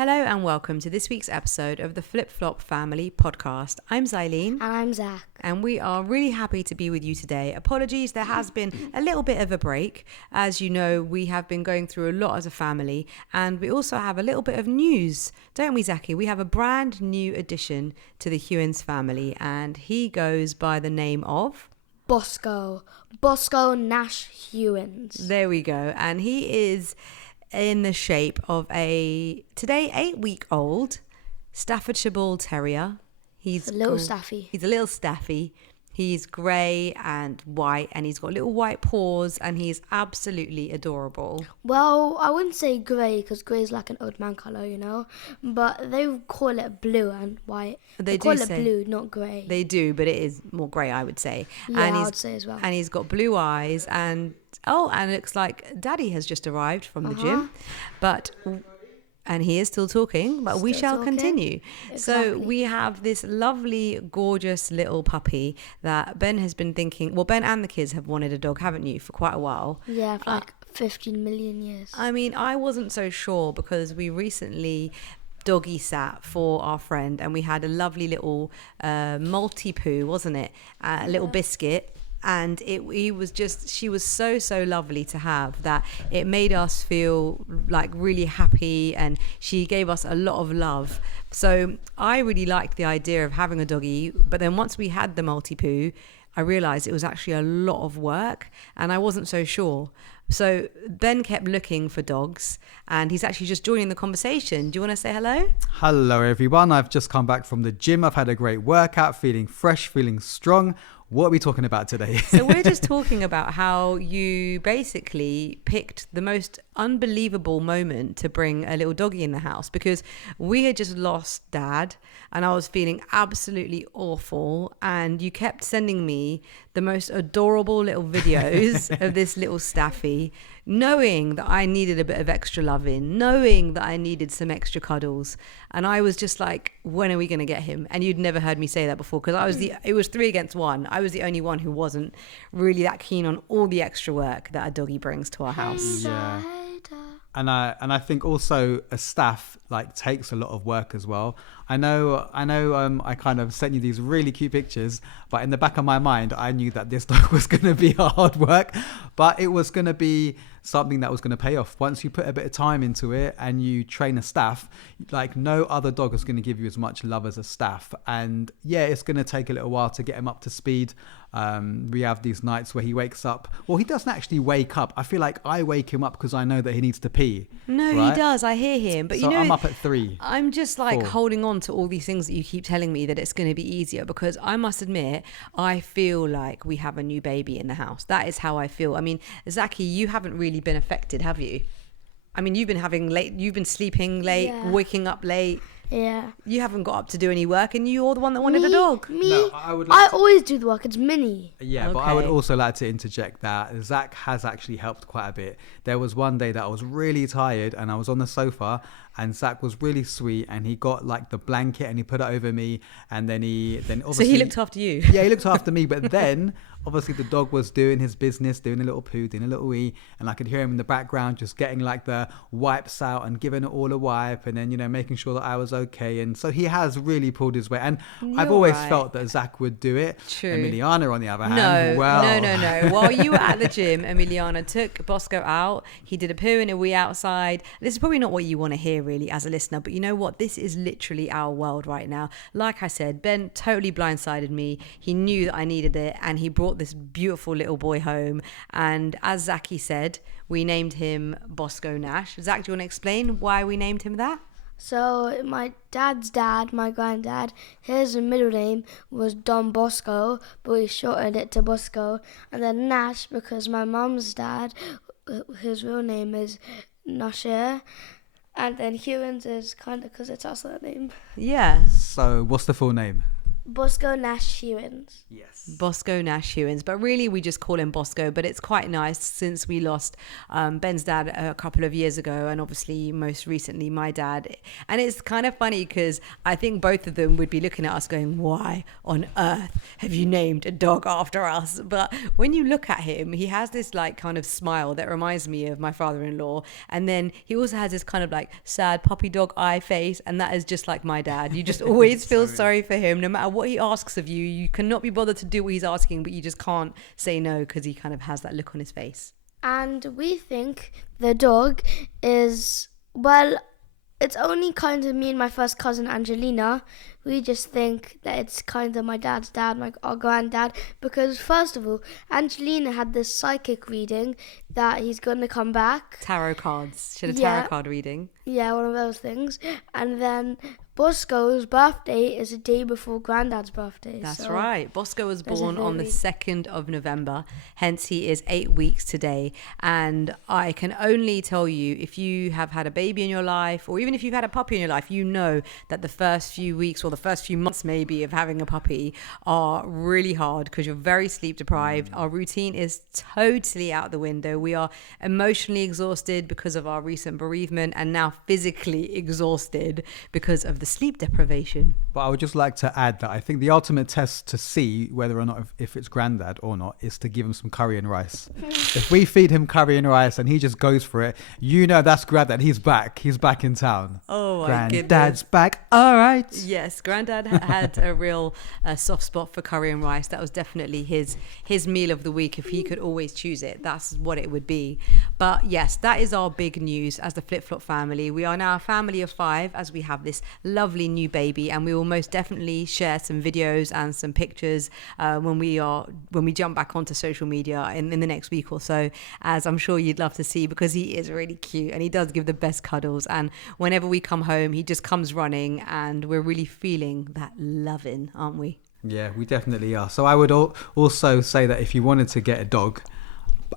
Hello and welcome to this week's episode of the Flip Flop Family Podcast. I'm Zaileen. And I'm Zach. And we are really happy to be with you today. Apologies, there has been a little bit of a break. As you know, we have been going through a lot as a family, and we also have a little bit of news, don't we, Zachy? We have a brand new addition to the Hewins family, and he goes by the name of... Bosco Nash Hewins. There we go. And he is in the shape of a, today, 8-week-old Staffordshire Bull Terrier. He's a little staffy. He's a little staffy. He's grey and white, and he's got little white paws, and he's absolutely adorable. Well, I wouldn't say grey, because grey is like an old man colour, you know. But they call it blue and white. They call it blue, not grey. They do, but it is more grey, I would say. Yeah, I would say as well. And he's got blue eyes, and it looks like Daddy has just arrived from the gym. And he is still talking, but we shall continue. Exactly. So we have this lovely, gorgeous little puppy that Ben has been thinking... Well, Ben and the kids have wanted a dog, haven't you, for quite a while? Yeah, for like 15 million years. I mean, I wasn't so sure because we recently... doggy sat for our friend, and we had a lovely little multi-poo, wasn't it? A little biscuit. And she was so lovely to have that it made us feel like really happy, and she gave us a lot of love. So I really liked the idea of having a doggy, but then once we had the multi-poo, I realized it was actually a lot of work, and I wasn't so sure. So Ben kept looking for dogs, and he's actually just joining the conversation. Do you want to say hello? Hello, everyone. I've just come back from the gym. I've had a great workout, feeling fresh, feeling strong. What are we talking about today? So we're just talking about how you basically picked the most unbelievable moment to bring a little doggy in the house, because we had just lost Dad and I was feeling absolutely awful, and you kept sending me the most adorable little videos of this little staffy, knowing that I needed a bit of extra loving, knowing that I needed some extra cuddles. And I was just like, when are we going to get him? And you'd never heard me say that before, because it was 3 against 1. I was the only one who wasn't really that keen on all the extra work that a doggy brings to our house. Yeah. And I think also a staff takes a lot of work as well. I know I kind of sent you these really cute pictures, but in the back of my mind I knew that this dog was going to be hard work, but it was going to be something that was going to pay off. Once you put a bit of time into it and you train a staff, like no other dog is going to give you as much love as a staff. And yeah, it's going to take a little while to get him up to speed. We have these nights where he wakes up. Well, he doesn't actually wake up. I feel like I wake him up because I know that he needs to pee. No, right? He does. I hear him. But so I'm up at 3. I'm just 4. Holding on to all these things that you keep telling me that it's going to be easier, because I must admit, I feel like we have a new baby in the house. That is how I feel. I mean, Zachy, you haven't really been affected, have you? I mean, you've been sleeping late, waking up late. Yeah. You haven't got up to do any work, and you're the one that wanted a dog. No, I always do the work. It's Minnie. Yeah, okay. But I would also like to interject that Zach has actually helped quite a bit. There was one day that I was really tired and I was on the sofa, and Zach was really sweet, and he got the blanket and he put it over me, and then obviously... So he looked after you? Yeah, he looked after me, but then obviously the dog was doing his business, doing a little poo, doing a little wee, and I could hear him in the background just getting the wipes out and giving it all a wipe, and then making sure that I was okay. And so he has really pulled his weight, and I've always felt that Zach would do it. True. Emiliana, on the other hand, No. While you were at the gym, Emiliana took Bosco out. He did a poo and a wee outside. This is probably not what you want to hear really as a listener, but you know what? This is literally our world right now. Like I said, Ben totally blindsided me. He knew that I needed it, and he brought this beautiful little boy home. And as Zachy said, we named him Bosco Nash. Zach, do you want to explain why we named him that? So my dad's dad, my granddad, his middle name was Don Bosco, but we shortened it to Bosco. And then Nash, because my mum's dad, his real name is Nasher. And then Hewins is kind of because it's our surname. Yeah. So what's the full name? Bosco Nash Hewins. Yes. Bosco Nash Hewins, but really we just call him Bosco. But it's quite nice since we lost Ben's dad a couple of years ago, and obviously most recently my dad. And it's kind of funny because I think both of them would be looking at us going, why on earth have you named a dog after us? But when you look at him, he has this like kind of smile that reminds me of my father-in-law, and then he also has this kind of like sad puppy dog eye face, and that is just like my dad. You just always feel sorry for him no matter what he asks of you. You cannot be bothered to do what he's asking, but you just can't say no because he kind of has that look on his face. And we think the dog is, well, it's only kind of me and my first cousin Angelina. We just think that it's kind of my dad's dad, our granddad, because first of all, Angelina had this psychic reading that he's going to come back. Tarot cards. She had a Yeah. tarot card reading. Yeah, one of those things. And then Bosco's birthday is a day before Granddad's birthday. That's so right. Bosco was there's a born on the theory. 2nd of November. Hence, he is 8 weeks today. And I can only tell you, if you have had a baby in your life, or even if you've had a puppy in your life, you know that the first few weeks or the first few months maybe of having a puppy are really hard because you're very sleep deprived. Our routine is totally out the window. We are emotionally exhausted because of our recent bereavement, and now physically exhausted because of the sleep deprivation. But I would just like to add that I think the ultimate test to see whether or not if it's granddad or not is to give him some curry and rice. If we feed him curry and rice and he just goes for it, you know that's granddad. He's back. He's back in town. Oh, my Granddad's goodness. back. All right. Yes, Granddad had a real soft spot for curry and rice. That was definitely his meal of the week. If he could always choose it, that's what it would be. But yes, that is our big news as the Flip Flop family. We are now a family of 5 as we have this lovely new baby, and we will most definitely share some videos and some pictures when we jump back onto social media in the next week or so, as I'm sure you'd love to see, because he is really cute and he does give the best cuddles, and whenever we come home he just comes running, and we're really feeling that loving, aren't we? Yeah, we definitely are. So I would also say that if you wanted to get a dog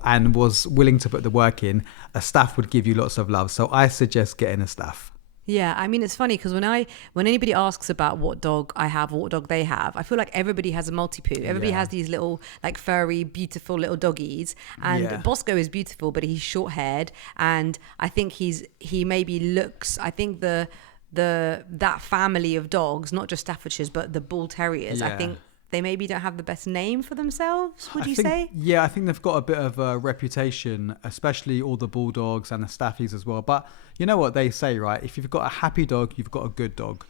and was willing to put the work in, a staff would give you lots of love. So I suggest getting a staff. Yeah, I mean, it's funny because when anybody asks about what dog I have or what dog they have, I feel like everybody has a multi-poo. Everybody Yeah. has these little, like, furry, beautiful little doggies. And Yeah. Bosco is beautiful, but he's short-haired. And I think he maybe looks, I think that family of dogs, not just Staffordshires, but the Bull Terriers, I Yeah. think they maybe don't have the best name for themselves, would you think, say? Yeah, I think they've got a bit of a reputation, especially all the bulldogs and the staffies as well. But you know what they say, right? If you've got a happy dog, you've got a good dog.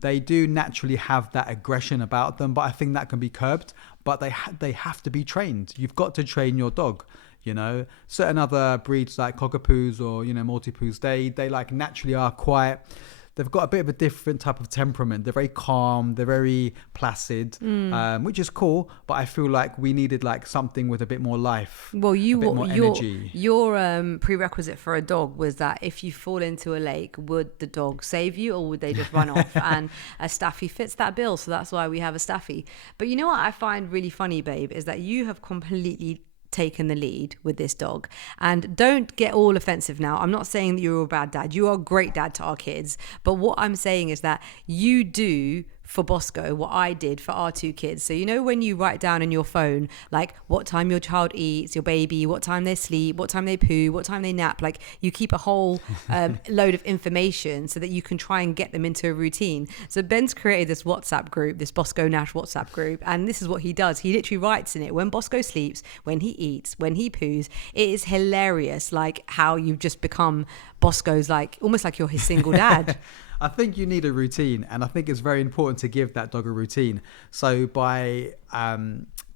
They do naturally have that aggression about them, but I think that can be curbed. But they have to be trained. You've got to train your dog. You know, certain other breeds like cockapoos or multipoos, they like naturally are quiet. They've got a bit of a different type of temperament. They're very calm. They're very placid, which is cool. But I feel like we needed like something with a bit more life. Well, a bit more energy. your prerequisite for a dog was that if you fall into a lake, would the dog save you or would they just run off? And a staffy fits that bill, so that's why we have a staffy. But you know what I find really funny, babe, is that you have completely taken the lead with this dog. And don't get all offensive now. I'm not saying that you're a bad dad. You are a great dad to our kids. But what I'm saying is that you do for Bosco what I did for our 2 kids. So when you write down in your phone like what time your child eats, your baby, what time they sleep, what time they poo, what time they nap, like you keep a whole load of information so that you can try and get them into a routine. So Ben's created this WhatsApp group, this Bosco Nash WhatsApp group, and this is what he does. He literally writes in it when Bosco sleeps, when he eats, when he poos. It is hilarious, like how you've just become Bosco's, like almost like you're his single dad. I think you need a routine, and I think it's very important to give that dog a routine. So by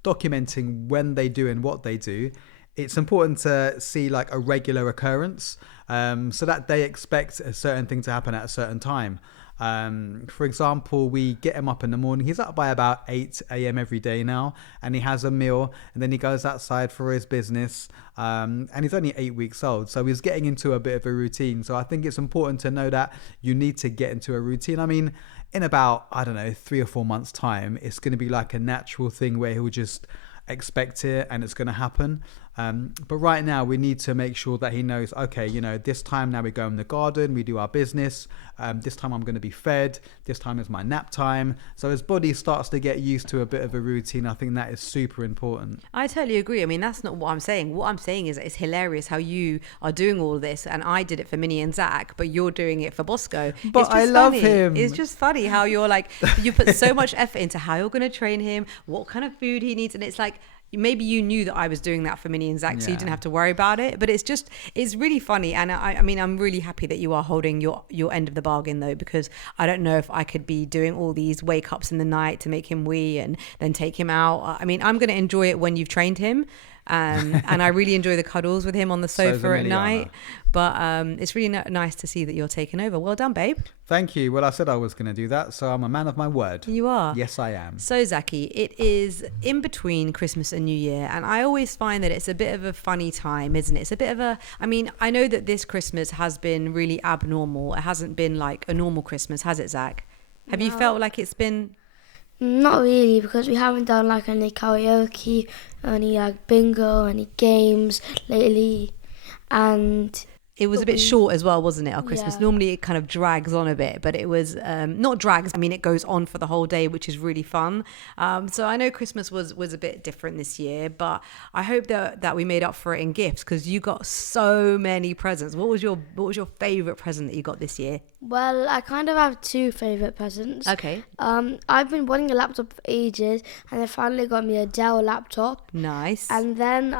documenting when they do and what they do, it's important to see like a regular occurrence, so that they expect a certain thing to happen at a certain time. For example, we get him up in the morning. He's up by about 8 a.m. every day now, and he has a meal, and then he goes outside for his business. And he's only 8 weeks old, so he's getting into a bit of a routine. So I think it's important to know that you need to get into a routine. I mean, in about, 3 or 4 months' time, it's going to be like a natural thing where he'll just expect it and it's going to happen. But right now we need to make sure that he knows, okay, this time now we go in the garden, we do our business. This time I'm going to be fed. This time is my nap time. So his body starts to get used to a bit of a routine. I think that is super important. I totally agree. I mean, that's not what I'm saying. What I'm saying is it's hilarious how you are doing all this, and I did it for Minnie and Zach, but you're doing it for Bosco. But I love him. It's just funny how you're like, you put so much effort into how you're going to train him, what kind of food he needs, and it's like, maybe you knew that I was doing that for Minnie and Zach, so you didn't have to worry about it. But it's really funny. And I mean, I'm really happy that you are holding your end of the bargain, though, because I don't know if I could be doing all these wake ups in the night to make him wee and then take him out. I mean, I'm going to enjoy it when you've trained him. And I really enjoy the cuddles with him on the sofa at night. But it's really nice to see that you're taking over. Well done, babe. Thank you. Well, I said I was going to do that, so I'm a man of my word. You are? Yes, I am. So, Zaki, it is in between Christmas and New Year, and I always find that it's a bit of a funny time, isn't it? It's a bit of a... I mean, I know that this Christmas has been really abnormal. It hasn't been like a normal Christmas, has it, Zach? Have you felt like it's been... Not really, because we haven't done like any karaoke, any like bingo, any games lately, and it was a bit short as well, wasn't it, our Christmas? Yeah. Normally it kind of drags on a bit, but it was not drags. I mean, it goes on for the whole day, which is really fun. So I know Christmas was a bit different this year, but I hope that we made up for it in gifts, because you got so many presents. What was your favorite present that you got this year? Well, I kind of have two favourite presents. Okay. I've been wanting a laptop for ages, and they finally got me a Dell laptop. Nice. And then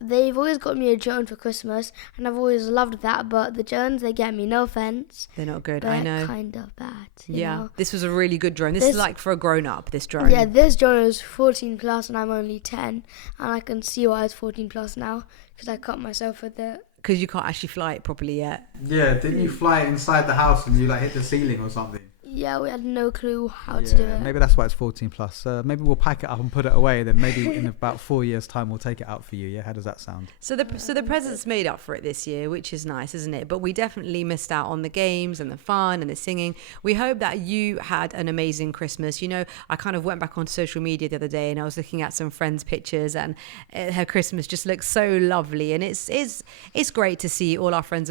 they've always got me a drone for Christmas, and I've always loved that. But the drones they get me, no offense, they're not good. they're I know. kind of bad. You Yeah. know? This was a really good drone. This is like for a grown up. This drone. Yeah, this drone is 14 plus, and I'm only 10, and I can see why it's 14 plus now because I cut myself with it. Because you can't actually fly it properly yet. Yeah, didn't you fly it inside the house and you like hit the ceiling or something? Yeah, we had no clue how to do it. Maybe that's why it's 14 plus. Maybe we'll pack it up and put it away. Then maybe in about 4 years' time we'll take it out for you. Yeah, how does that sound? So the presents made up for it this year, which is nice, isn't it? But we definitely missed out on the games and the fun and the singing. We hope that you had an amazing Christmas. You know, I kind of went back on social media the other day and I was looking at some friends' pictures, and her Christmas just looks so lovely. And it's great to see all our friends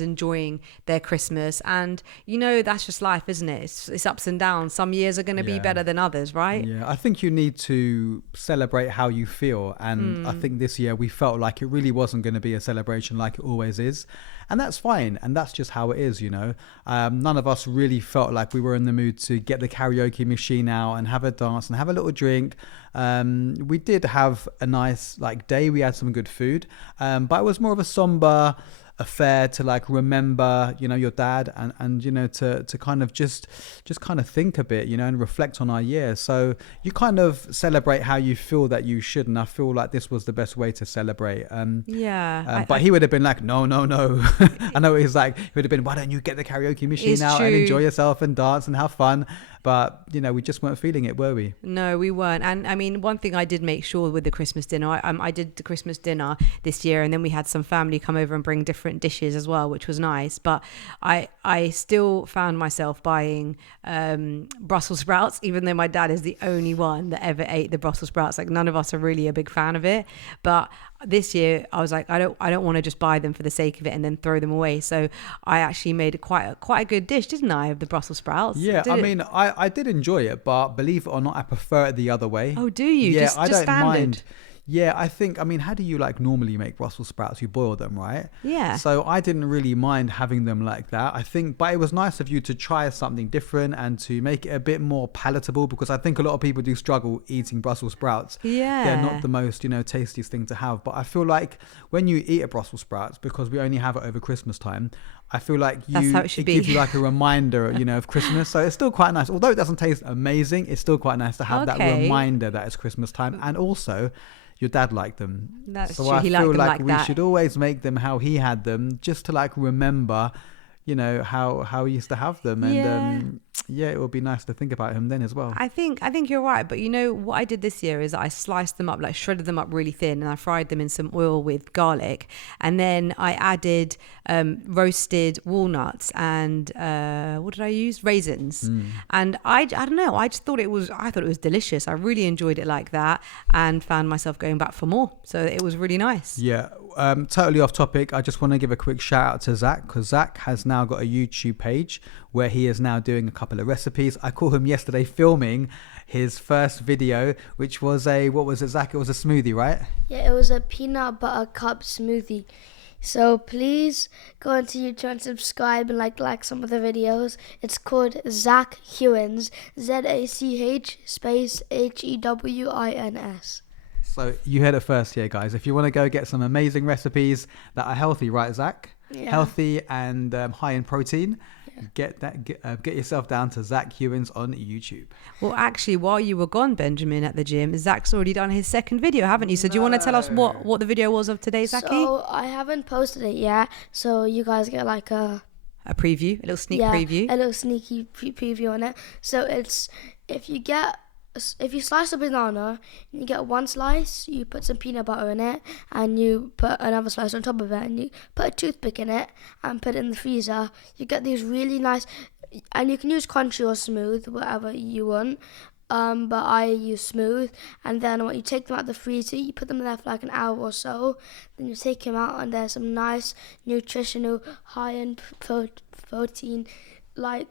enjoying their Christmas. And you know, that's just life, isn't it? It's ups and downs. Some years are going to be better than others, right? Yeah, I think you need to celebrate how you feel, and I think this year we felt like it really wasn't going to be a celebration like it always is, and that's fine, and that's just how it is, you know. None of us really felt like we were in the mood to get the karaoke machine out and have a dance and have a little drink. We did have a nice day. We had some good food, but it was more of a somber affair to remember, your dad and to kind of just kind of think a bit, and reflect on our year. So you kind of celebrate how you feel that you should, and I feel like this was the best way to celebrate. But he would have been like, no. I know he's like, he would have been, why don't you get the karaoke machine out and enjoy yourself and dance and have fun? But, we just weren't feeling it, were we? No, we weren't. And I mean, one thing I did make sure with the Christmas dinner, I did the Christmas dinner this year, and then we had some family come over and bring different dishes as well, which was nice. But I still found myself buying Brussels sprouts, even though my dad is the only one that ever ate the Brussels sprouts. Like, none of us are really a big fan of it. But this year I was like, I don't want to just buy them for the sake of it and then throw them away. So I actually made quite a good dish, didn't I, of the Brussels sprouts? Yeah, I did enjoy it, but believe it or not, I prefer it the other way. Oh, do you? Yeah, I don't standard. Mind. Yeah, I think, how do you normally make Brussels sprouts? You boil them, right? Yeah. So I didn't really mind having them like that. I think, but it was nice of you to try something different and to make it a bit more palatable, because I think a lot of people do struggle eating Brussels sprouts. Yeah. They're not the most, tastiest thing to have. But I feel like when you eat a Brussels sprouts, because we only have it over Christmas time, I feel like it gives you a reminder, of Christmas. So it's still quite nice. Although it doesn't taste amazing, it's still quite nice to have that reminder that it's Christmas time. And also, your dad liked them. That's so true. I He feel liked them like we that. should always make them how he had them, just to remember, how he used to have them. And it would be nice to think about him then as well. I think you're right, but what I did this year is I sliced them up, like shredded them up really thin, and I fried them in some oil with garlic, and then I added roasted walnuts and what did I use? Raisins. And I don't know, I thought it was delicious. I really enjoyed it like that, and found myself going back for more. So it was really nice. Yeah. Totally off topic. I just want to give a quick shout out to Zach, because Zach has now got a YouTube page where he is now doing a couple of recipes. I caught him yesterday filming his first video, which was what was it, Zach? It was a smoothie, right? Yeah, it was a peanut butter cup smoothie. So please go onto YouTube and subscribe and like some of the videos. It's called Zach Hewins, ZACH space HEWINS. So you heard it first here, guys. If you want to go get some amazing recipes that are healthy, right, Zach? Yeah. Healthy and high in protein. Yeah. Get yourself down to Zach Hewins on YouTube. Well, actually, while you were gone, Benjamin, at the gym, Zach's already done his second video, haven't you? So do you want to tell us what the video was of today, Zachy? So I haven't posted it yet, so you guys get like a preview, a little sneak preview. A little sneaky preview on it. So it's if you slice a banana, you get one slice, you put some peanut butter in it, and you put another slice on top of it, and you put a toothpick in it, and put it in the freezer. You get these really nice, and you can use crunchy or smooth, whatever you want. But I use smooth, and then when you take them out of the freezer, you put them there for like an hour or so. Then you take them out, and there's some nice nutritional, high-end protein, like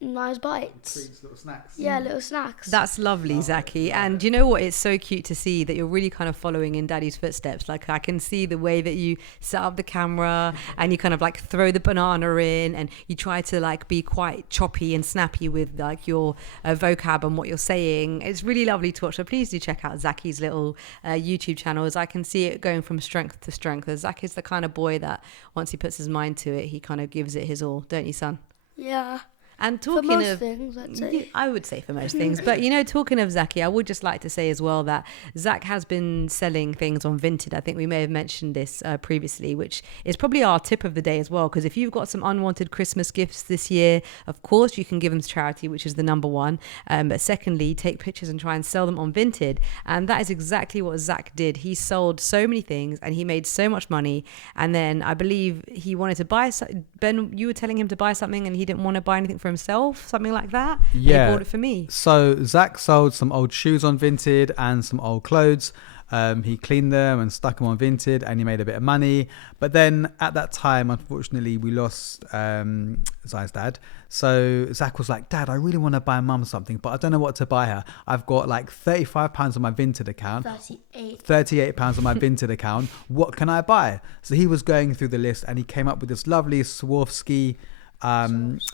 nice bites. Treats, little snacks. Yeah, little snacks. That's lovely, Zachy. And you know what? It's so cute to see that you're really kind of following in Daddy's footsteps. Like I can see the way that you set up the camera and you kind of like throw the banana in, and you try to like be quite choppy and snappy with like your vocab and what you're saying. It's really lovely to watch. So please do check out Zachy's little YouTube channels. I can see it going from strength to strength. Zachy's the kind of boy that once he puts his mind to it, he kind of gives it his all, don't you, son? Yeah. And talking for most of things, I'd say. I would say for most things, but talking of Zachy, I would just like to say as well that Zach has been selling things on Vinted. I think we may have mentioned this previously, which is probably our tip of the day as well, because if you've got some unwanted Christmas gifts this year, of course you can give them to charity, which is the number one, but secondly, take pictures and try and sell them on Vinted. And that is exactly what Zach did. He sold so many things and he made so much money, and then I believe he wanted to buy Ben, you were telling him to buy something and he didn't want to buy anything for himself, something like that. Yeah, he bought it for me. So Zach sold some old shoes on Vinted and some old clothes. He cleaned them and stuck them on Vinted, and he made a bit of money. But then at that time, unfortunately, we lost Zai's dad. So Zach was like, "Dad, I really want to buy Mum something, but I don't know what to buy her. I've got like £35 on my Vinted account, £38 on my Vinted account. What can I buy?" So he was going through the list, and he came up with this lovely Swarovski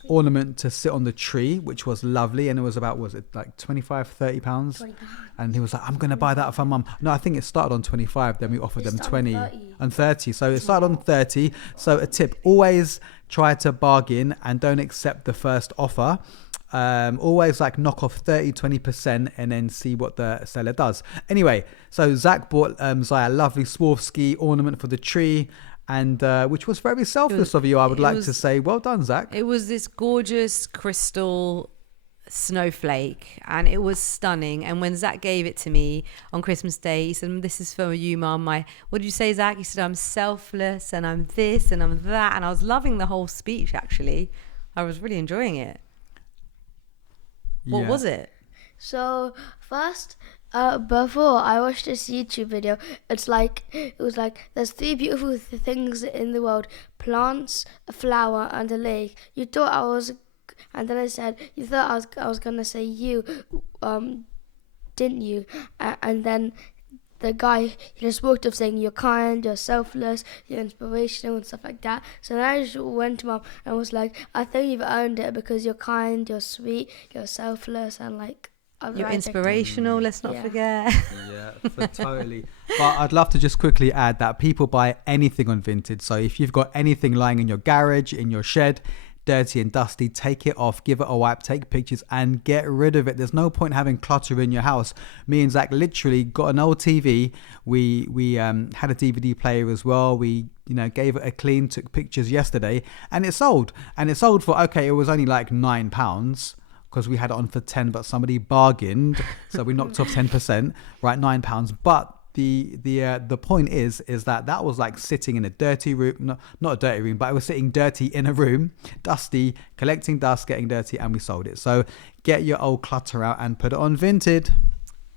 ornament to sit on the tree, which was lovely, and it was about, was it like 25 £30? And he was like, "I'm gonna buy that for Mum." No, I think it started on 25, then we offered them 20 and 30. So it started on 30. So a tip: always try to bargain and don't accept the first offer. Always like knock off 30-20% and then see what the seller does. Anyway, so Zach bought Zai a lovely Swarovski ornament for the tree, and which was very selfless of you, I would like to say. Well done, Zach. It was this gorgeous crystal snowflake, and it was stunning. And when Zach gave it to me on Christmas Day, he said, "This is for you, Mum. What did you say, Zach?" He said, "I'm selfless and I'm this and I'm that." And I was loving the whole speech, actually. I was really enjoying it. What was it? So first, before I watched this YouTube video, it was like there's three beautiful things in the world: plants, a flower, and a lake. You thought I was, and then I said, you thought I was gonna say you, didn't you? And then the guy, he just walked up saying, "You're kind, you're selfless, you're inspirational," and stuff like that. So then I just went to Mum and was like, "I think you've earned it because you're kind, you're sweet, you're selfless, and like you're inspirational, let's not forget." Yeah, totally. But I'd love to just quickly add that people buy anything on Vinted. So if you've got anything lying in your garage, in your shed, dirty and dusty, take it off, give it a wipe, take pictures and get rid of it. There's no point having clutter in your house. Me and Zach literally got an old TV. We had a DVD player as well. We gave it a clean, took pictures yesterday, and it sold. And it sold for, okay, it was only like £9 because we had it on for 10, but somebody bargained, so we knocked off 10%, right? £9. But the point is that was like sitting in a dirty room, not a dirty room, but it was sitting dirty in a room, dusty, collecting dust, getting dirty, and we sold it. So get your old clutter out and put it on Vinted.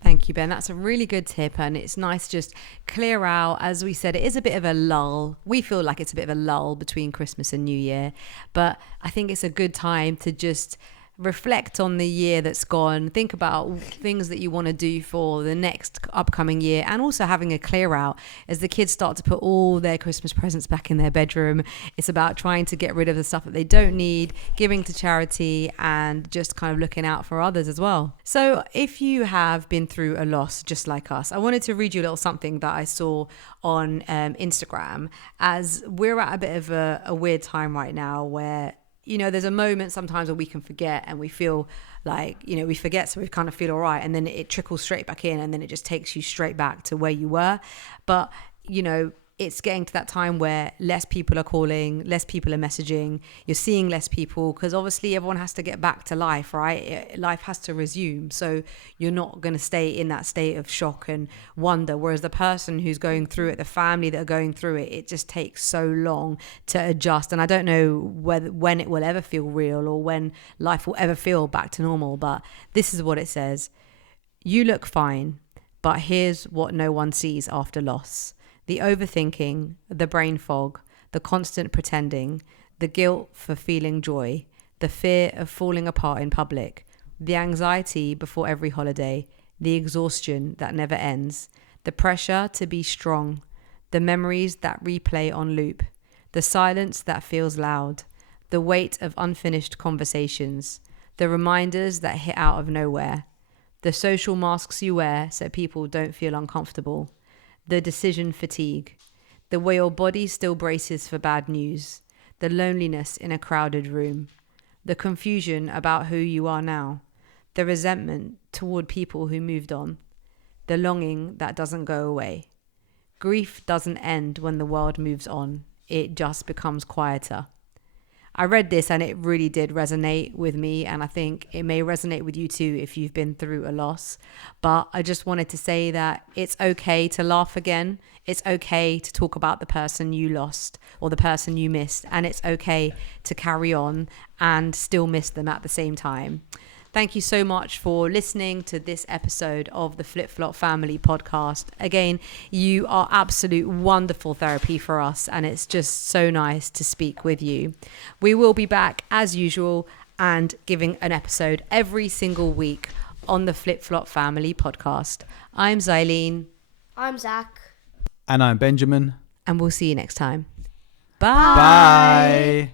Thank you, Ben. That's a really good tip, and it's nice to just clear out. As we said, it is a bit of a lull. We feel like it's a bit of a lull between Christmas and New Year, but I think it's a good time to just reflect on the year that's gone, think about things that you want to do for the next upcoming year, and also having a clear out as the kids start to put all their Christmas presents back in their bedroom. It's about trying to get rid of the stuff that they don't need, giving to charity, and just kind of looking out for others as well. So if you have been through a loss just like us, I wanted to read you a little something that I saw on Instagram, as we're at a bit of a weird time right now where there's a moment sometimes where we can forget and we feel like, we forget, so we kind of feel all right. And then it trickles straight back in, and then it just takes you straight back to where you were. But, it's getting to that time where less people are calling, less people are messaging, you're seeing less people, because obviously everyone has to get back to life, right? Life has to resume. So you're not going to stay in that state of shock and wonder. Whereas the person who's going through it, the family that are going through it, it just takes so long to adjust. And I don't know when it will ever feel real or when life will ever feel back to normal. But this is what it says. You look fine, but here's what no one sees after loss. The overthinking, the brain fog, the constant pretending, the guilt for feeling joy, the fear of falling apart in public, the anxiety before every holiday, the exhaustion that never ends, the pressure to be strong, the memories that replay on loop, the silence that feels loud, the weight of unfinished conversations, the reminders that hit out of nowhere, the social masks you wear so people don't feel uncomfortable, the decision fatigue, the way your body still braces for bad news, the loneliness in a crowded room, the confusion about who you are now, the resentment toward people who moved on, the longing that doesn't go away. Grief doesn't end when the world moves on. It just becomes quieter. I read this and it really did resonate with me, and I think it may resonate with you too if you've been through a loss. But I just wanted to say that it's okay to laugh again. It's okay to talk about the person you lost or the person you missed, and it's okay to carry on and still miss them at the same time. Thank you so much for listening to this episode of the Flip Flop Family podcast. Again, you are absolute wonderful therapy for us, and it's just so nice to speak with you. We will be back as usual and giving an episode every single week on the Flip Flop Family podcast. I'm Zaileen. I'm Zach. And I'm Benjamin. And we'll see you next time. Bye.